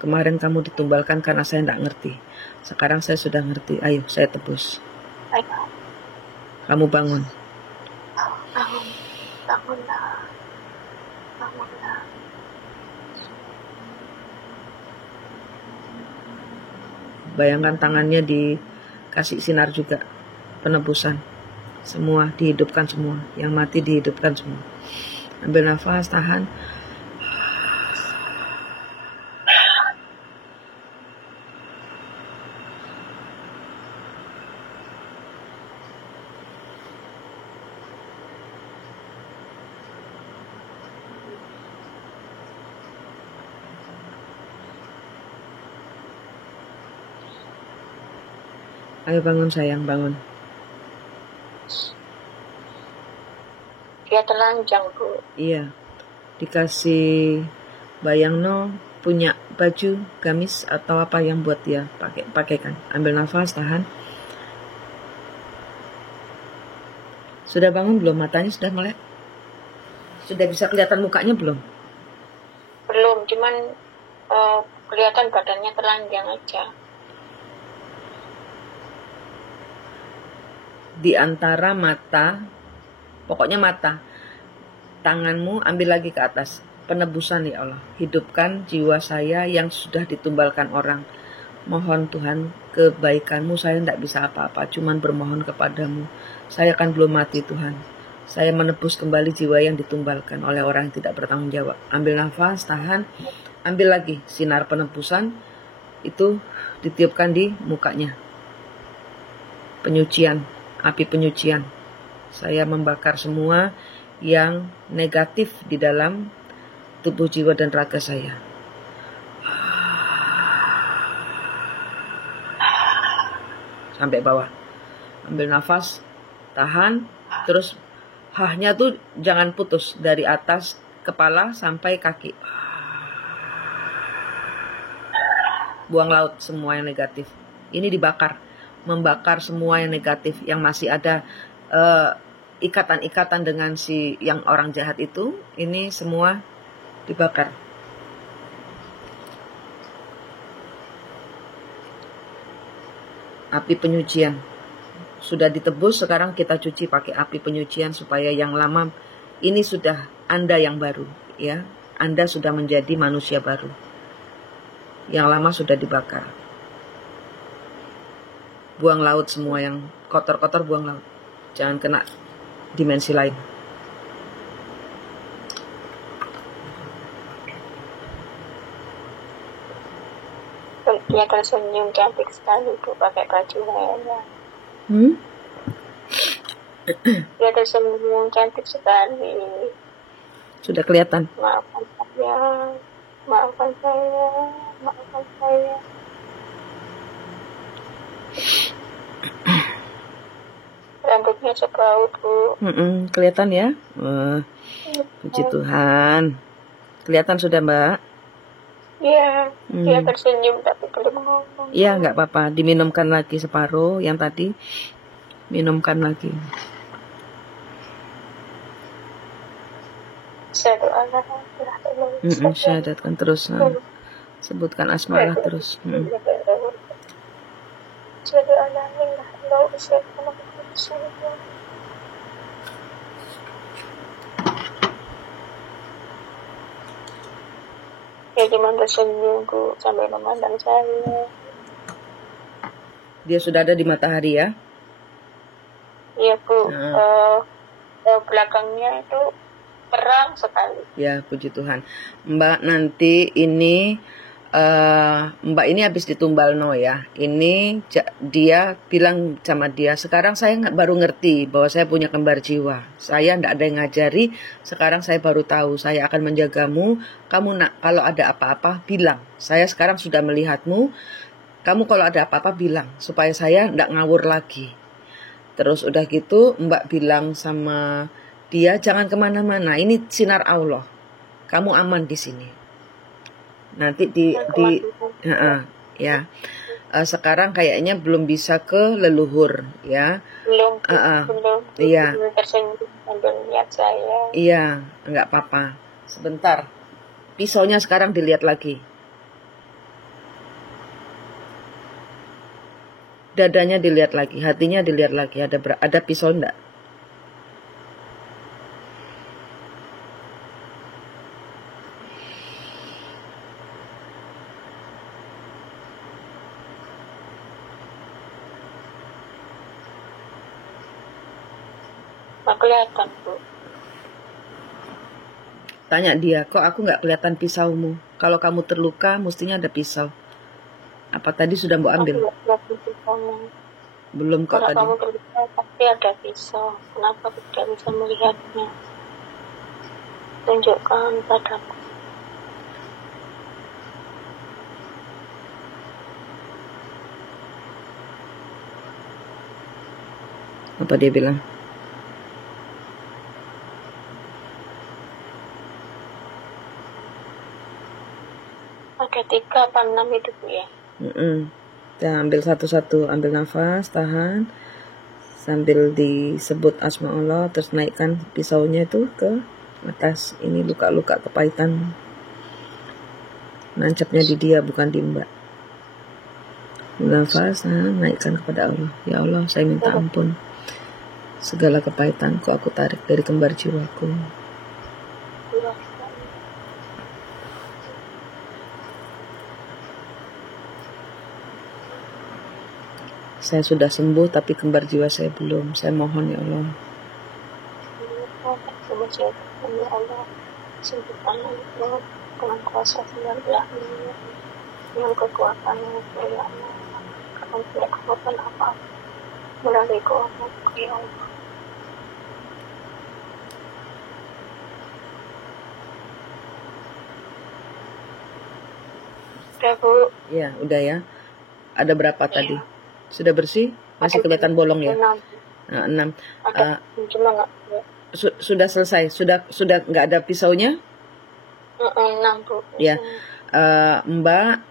Kemarin kamu ditumbalkan karena saya tidak ngerti. Sekarang saya sudah ngerti. Ayo, saya tebus. Ayo. Kamu bangun. Bangun. Bangunlah. Bangunlah. Bayangkan tangannya dikasih sinar juga. Penebusan. Semua dihidupkan semua. Yang mati dihidupkan semua. Ambil nafas, tahan. Ayo bangun sayang, bangun. Dia telanjang, Bu. Iya. Dikasih bayangno punya baju, gamis atau apa yang buat dia pakaikan. Ambil nafas, tahan. Sudah bangun belum? Matanya sudah melek? Sudah bisa kelihatan mukanya belum? Belum, cuman kelihatan badannya telanjang aja. Di antara mata, pokoknya mata, tanganmu ambil lagi ke atas. Penebusan ya Allah. Hidupkan jiwa saya yang sudah ditumbalkan orang. Mohon Tuhan kebaikanmu, saya tidak bisa apa-apa, cuman bermohon kepadamu. Saya kan belum mati Tuhan. Saya menebus kembali jiwa yang ditumbalkan oleh orang yang tidak bertanggung jawab. Ambil nafas, tahan. Ambil lagi sinar penebusan. Itu ditiupkan di mukanya. Penyucian, api penyucian. Saya membakar semua yang negatif di dalam tubuh, jiwa, dan raga saya. Sampai bawah. Ambil nafas, tahan, terus hahnya tuh jangan putus dari atas kepala sampai kaki. Buang laut semua yang negatif. Ini dibakar, membakar semua yang negatif, yang masih ada ikatan-ikatan dengan si yang orang jahat itu. Ini semua dibakar. Api penyucian sudah ditebus, sekarang kita cuci pakai api penyucian supaya yang lama ini sudah Anda yang baru, ya. Anda sudah menjadi manusia baru. Yang lama sudah dibakar. Buang laut semua yang kotor-kotor, buang laut. Jangan kena dimensi lain. Dia tersenyum cantik sekali, Bu, pakai baju merah. Dia tersenyum cantik sekali. Sudah kelihatan. Maafkan saya, maafkan saya, maafkan saya. Rambutnya sebaut, Bu. Kelihatan ya? Puji Tuhan. Kelihatan sudah, Mbak? Iya, dia tersenyum tapi belum ngomong. Iya, nggak apa-apa. Diminumkan lagi separuh yang tadi. Minumkan lagi. Syahadatkan terus. Sebutkan asmalah terus. Dia cuma tersenyum, Bu, sambil memandang saya. Dia sudah ada di matahari ya? Iya, Bu. Belakangnya itu terang sekali. Ya, puji Tuhan. Mbak nanti ini Mbak ini habis ditumbal no ya. Ini dia bilang sama dia, sekarang saya baru ngerti bahwa saya punya kembar jiwa. Saya tidak ada yang ngajari. Sekarang saya baru tahu. Saya akan menjagamu. Kamu kalau ada apa-apa bilang. Saya sekarang sudah melihatmu. kamu kalau ada apa-apa bilang supaya saya ndak ngawur lagi. Terus udah gitu Mbak bilang sama dia jangan kemana-mana. Ini sinar Allah. Kamu aman di sini. Nanti ya. Sekarang kayaknya belum bisa ke leluhur ya. Belum. Iya. Tersenyum sambil lihat saya. Iya, nggak apa-apa. Sebentar. Pisaunya sekarang dilihat lagi. Dadanya dilihat lagi, hatinya dilihat lagi. Ada pisau enggak? Nggak kelihatan, Bu. Tanya dia, kok aku nggak kelihatan pisaumu? Kalau kamu terluka, mestinya ada pisau. Apa tadi sudah Mbak ambil? Aku nggak kelihatan pisaunya. Belum kok Kalau tadi. kamu terluka, pasti ada pisau. Kenapa aku tidak bisa melihatnya? Tunjukkan padaku. Apa dia bilang? Ada 3 apa 6 itu, Bu, ya? Kita ambil satu-satu, ambil nafas, tahan, sambil disebut asma Allah, terus naikkan pisaunya itu ke atas. Ini luka-luka kepahitan, nancapnya di dia bukan di Mbak. Nafas, naikkan kepada Allah. Ya Allah, saya minta ampun. Segala kepahitanku aku tarik dari kembar jiwaku. Saya sudah sembuh tapi kembar jiwa saya belum. Saya mohon ya Allah. Ya Allah, sembuhkan Allah dengan kuasa Allah, dengan kekuatan ya Allah. Kamu tidak kekuatan apa-apa melalui kekuatan ya Allah. Udah, Bu? Ya, udah ya. Ada berapa tadi? Sudah bersih? Masih kelihatan bolong ya? 6. Cuma nggak. Sudah selesai? Sudah nggak ada pisaunya? 6, Bu. Ya, Mbak,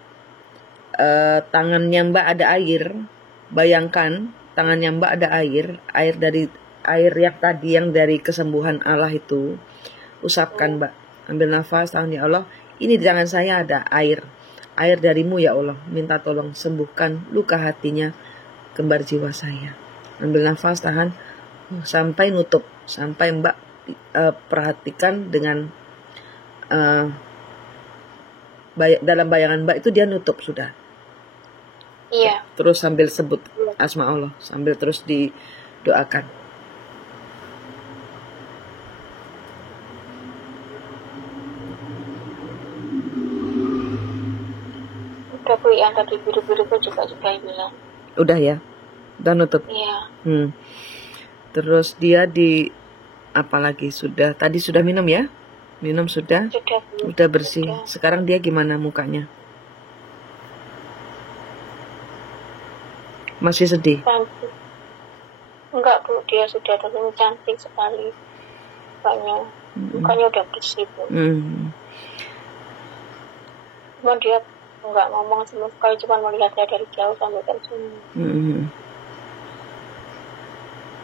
tangannya Mbak ada air. Bayangkan tangannya Mbak ada air dari air yang tadi yang dari kesembuhan Allah itu. Usapkan Mbak, ambil nafas, tahan ya Allah. Ini di tangan saya ada air darimu ya Allah. Minta tolong sembuhkan luka hatinya kembar jiwa saya. Ambil nafas, tahan sampai nutup, sampai Mbak perhatikan dengan dalam bayangan Mbak itu dia nutup sudah. Iya. Terus sambil sebut asma Allah, sambil terus didoakan. Udah, Bu, yang tadi biru-biru itu juga hilang. Udah ya? Udah nutup? Iya. Terus dia di apa lagi? Tadi sudah minum ya? Minum sudah? Udah bersih. Sekarang dia gimana mukanya? Masih sedih? Cantik. Enggak, Bu, dia sudah terlihat cantik sekali. Mukanya udah bersih, Bu. Cuma dia enggak ngomong sama sekali, cuma melihat saya dari jauh sampai tersenyum.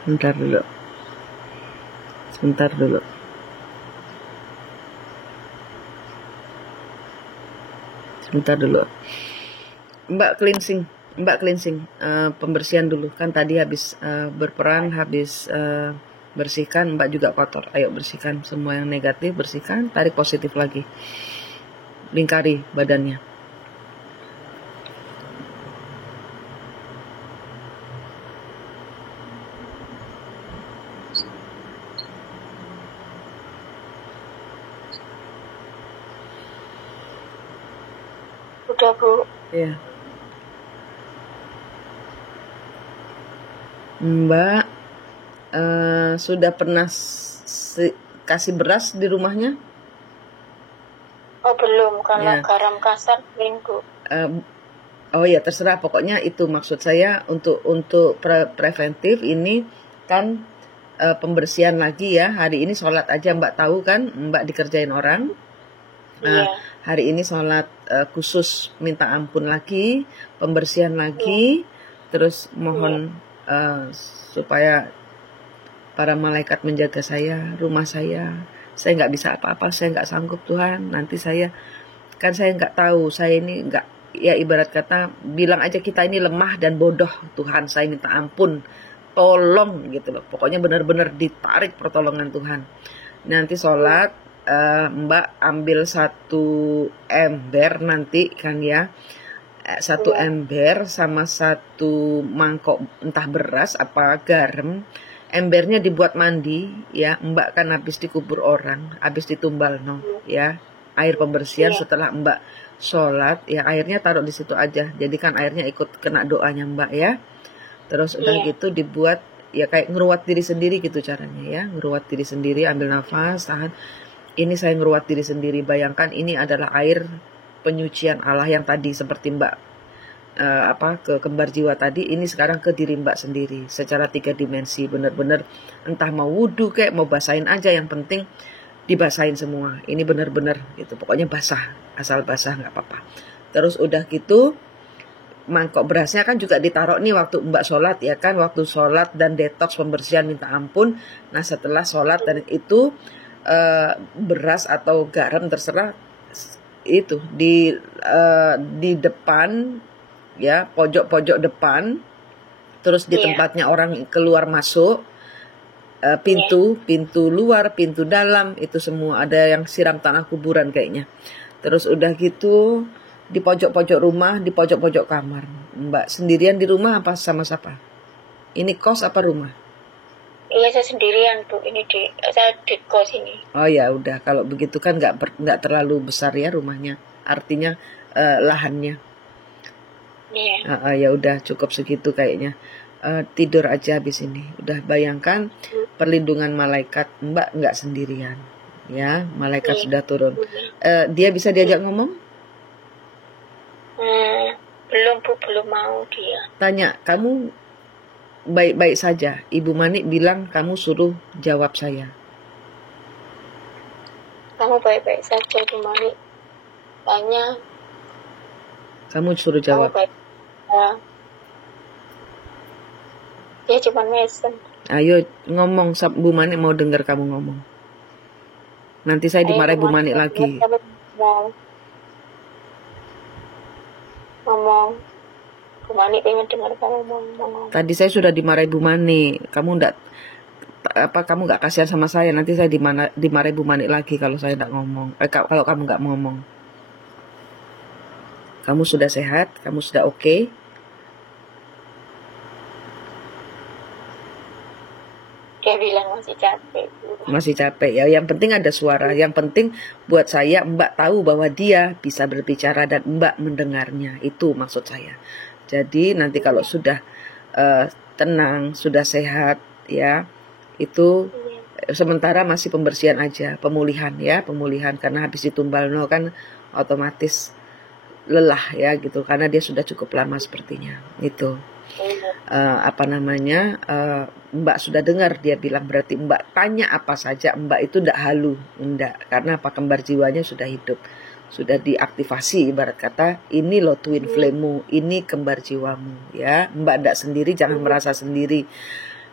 Sebentar dulu. Mbak cleansing, pembersihan dulu. Kan tadi habis berperang, habis bersihkan, Mbak juga kotor. Ayo bersihkan semua yang negatif, bersihkan, tarik positif lagi. Lingkari badannya. Udah, Bu. Iya. Mbak sudah pernah kasih beras di rumahnya? Oh, belum. Kalau garam kasar, Bu. Oh ya terserah, pokoknya itu maksud saya untuk preventif ini kan pembersihan lagi ya. Hari ini sholat aja Mbak tahu kan, Mbak dikerjain orang. Iya. Hari ini sholat khusus minta ampun lagi, pembersihan lagi, terus mohon supaya para malaikat menjaga saya, rumah saya. Saya nggak bisa apa-apa, saya nggak sanggup Tuhan. Nanti saya nggak tahu, saya ini nggak, ya ibarat kata bilang aja kita ini lemah dan bodoh Tuhan, saya minta ampun, tolong gitu loh. Pokoknya benar-benar ditarik pertolongan Tuhan. Nanti sholat, Mbak ambil 1 ember nanti kan ya, 1 ember sama 1 mangkok entah beras apa garam. Embernya dibuat mandi ya, Mbak kan habis dikubur orang, habis ditumbal no ya, air pembersihan setelah Mbak sholat ya, airnya taruh di situ aja, jadi kan airnya ikut kena doanya Mbak ya. Terus udah gitu dibuat ya kayak ngeruat diri sendiri gitu caranya ya, ngeruat diri sendiri, ambil nafas, tahan. Ini saya ngeruat diri sendiri, bayangkan ini adalah air penyucian Allah yang tadi seperti Mbak ke kembar jiwa tadi, ini sekarang ke diri Mbak sendiri secara 3 dimensi, benar-benar entah mau wudhu kayak mau basahin aja, yang penting dibasahin semua. Ini benar-benar gitu, pokoknya basah, asal basah nggak apa-apa. Terus udah gitu mangkok berasnya kan juga ditaruh nih waktu Mbak sholat ya kan, waktu sholat dan detox pembersihan minta ampun. Nah setelah sholat dan itu beras atau garam terserah itu di depan ya, pojok-pojok depan, terus di tempatnya orang keluar masuk, pintu luar, pintu dalam, itu semua ada yang siram tanah kuburan kayaknya. Terus udah gitu di pojok-pojok rumah, di pojok-pojok kamar. Mbak sendirian di rumah apa sama siapa? Ini kos apa rumah? Iya saya sendirian Bu, saya di kos ini. Oh ya udah, kalau begitu kan nggak terlalu besar ya rumahnya, artinya lahannya. Ya udah cukup segitu kayaknya. Tidur aja habis ini. Udah bayangkan perlindungan malaikat, Mbak nggak sendirian ya, malaikat sudah turun. Dia bisa diajak ngomong? Belum Bu, belum mau dia. Tanya, kamu baik-baik saja? Ibu Manik bilang kamu suruh jawab saya. Kamu baik-baik saja Ibu Manik? Tanya. Kamu suruh jawab. Kamu baik. Ya cuma mesen. Ayo ngomong, Bu Manik mau dengar kamu ngomong. Nanti saya dimarahin Bu Manik lagi. Ngomong. Bu Manik pengen dengar kamu ngomong. Tadi saya sudah dimarahin Bu Manik. Kamu nggak kasihan sama saya. Nanti saya dimarahin Bu Manik lagi kalau saya nggak ngomong. Kalau kamu nggak ngomong. Kamu sudah sehat, kamu sudah oke. Dia bilang masih capek. Masih capek ya. Yang penting ada suara. Yang penting buat saya Mbak tahu bahwa dia bisa berbicara dan Mbak mendengarnya. Itu maksud saya. Jadi nanti kalau sudah tenang, sudah sehat ya, itu sementara masih pembersihan aja, pemulihan karena habis ditumbal kan otomatis lelah ya gitu, karena dia sudah cukup lama sepertinya itu. Mbak sudah dengar dia bilang, berarti Mbak tanya apa saja, Mbak itu ndak halu, ndak, karena apa, kembar jiwanya sudah hidup, sudah diaktifasi, ibarat kata ini loh twin flame-mu, ini kembar jiwamu ya. Mbak ndak sendiri, jangan merasa sendiri.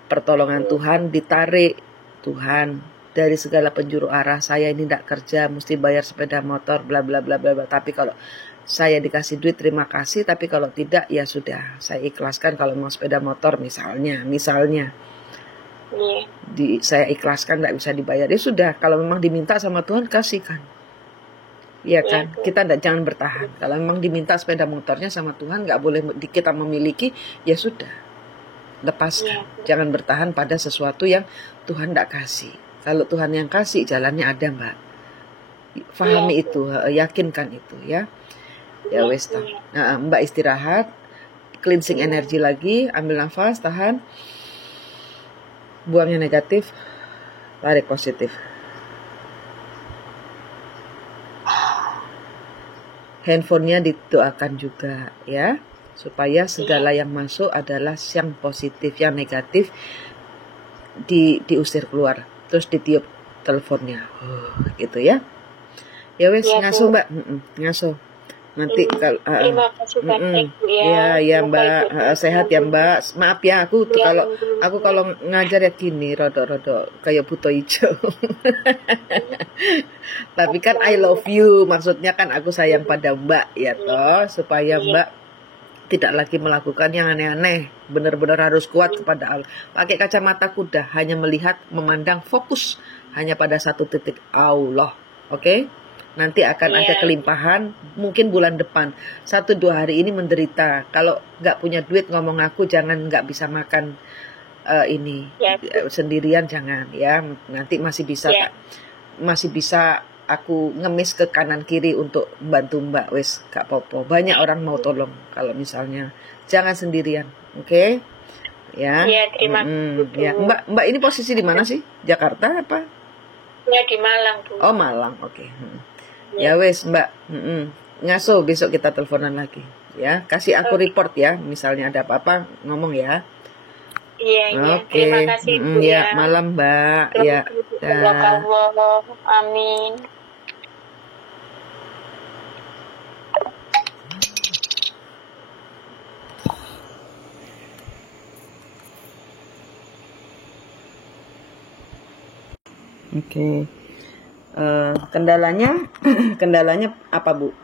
Pertolongan Tuhan ditarik Tuhan dari segala penjuru arah. Saya ini ndak kerja, mesti bayar sepeda motor bla bla bla bla, tapi kalau saya dikasih duit terima kasih, tapi kalau tidak ya sudah, saya ikhlaskan. Kalau mau sepeda motor misalnya saya ikhlaskan, nggak bisa dibayar ya sudah. Kalau memang diminta sama Tuhan kasihkan, ya kan. Kita jangan bertahan. Kalau memang diminta sepeda motornya sama Tuhan, nggak boleh kita memiliki, ya sudah, lepaskan. Jangan bertahan pada sesuatu yang Tuhan nggak kasih. Kalau Tuhan yang kasih, jalannya ada Mbak. Fahami itu, yakinkan itu ya. Ya wes, Mbak istirahat, cleansing energi lagi, ambil nafas, tahan, buang yang negatif, tarik positif. Handphonenya didoakan juga ya. supaya segala yang masuk adalah yang positif, yang negatif diusir keluar, terus ditiup teleponnya, gitu ya. Ya wes, Iya, ngaso Bu. Mbak, ngaso. Nanti kalau Terima kasih banyak, Bu, ya ya. Mbak, Semoga sehat ya Mbak. Maaf ya, aku tuh Iya, kalau ngajar ya gini, rodo kayak buto hijau. Tapi kan I love you, maksudnya kan aku sayang pada Mbak ya toh, supaya Mbak tidak lagi melakukan yang aneh-aneh. Benar-benar harus kuat kepada Allah. Pakai kacamata kuda, hanya melihat, memandang, fokus hanya pada satu titik, Allah. Oke? Nanti akan ada kelimpahan, mungkin bulan depan. 1-2 hari ini menderita. Kalau nggak punya duit, ngomong aku jangan nggak bisa makan ini sendirian, jangan ya. Nanti masih bisa aku ngemis ke kanan kiri untuk membantu Mbak. Wes gak apa-apa, banyak orang mau tolong. Kalau misalnya jangan sendirian, oke? Ya. Terima kasih. Ya. Mbak ini posisi di mana sih? Jakarta apa? Ya, di Malang, Bu. Oh, Malang, oke. Ya wes Mbak, ngaso besok kita teleponan lagi ya. Kasih aku report ya, misalnya ada apa-apa ngomong ya. Iya. Terima kasih, Bu, ya. Malam Mbak. Ya. Amin. Oke. Kendalanya apa Bu?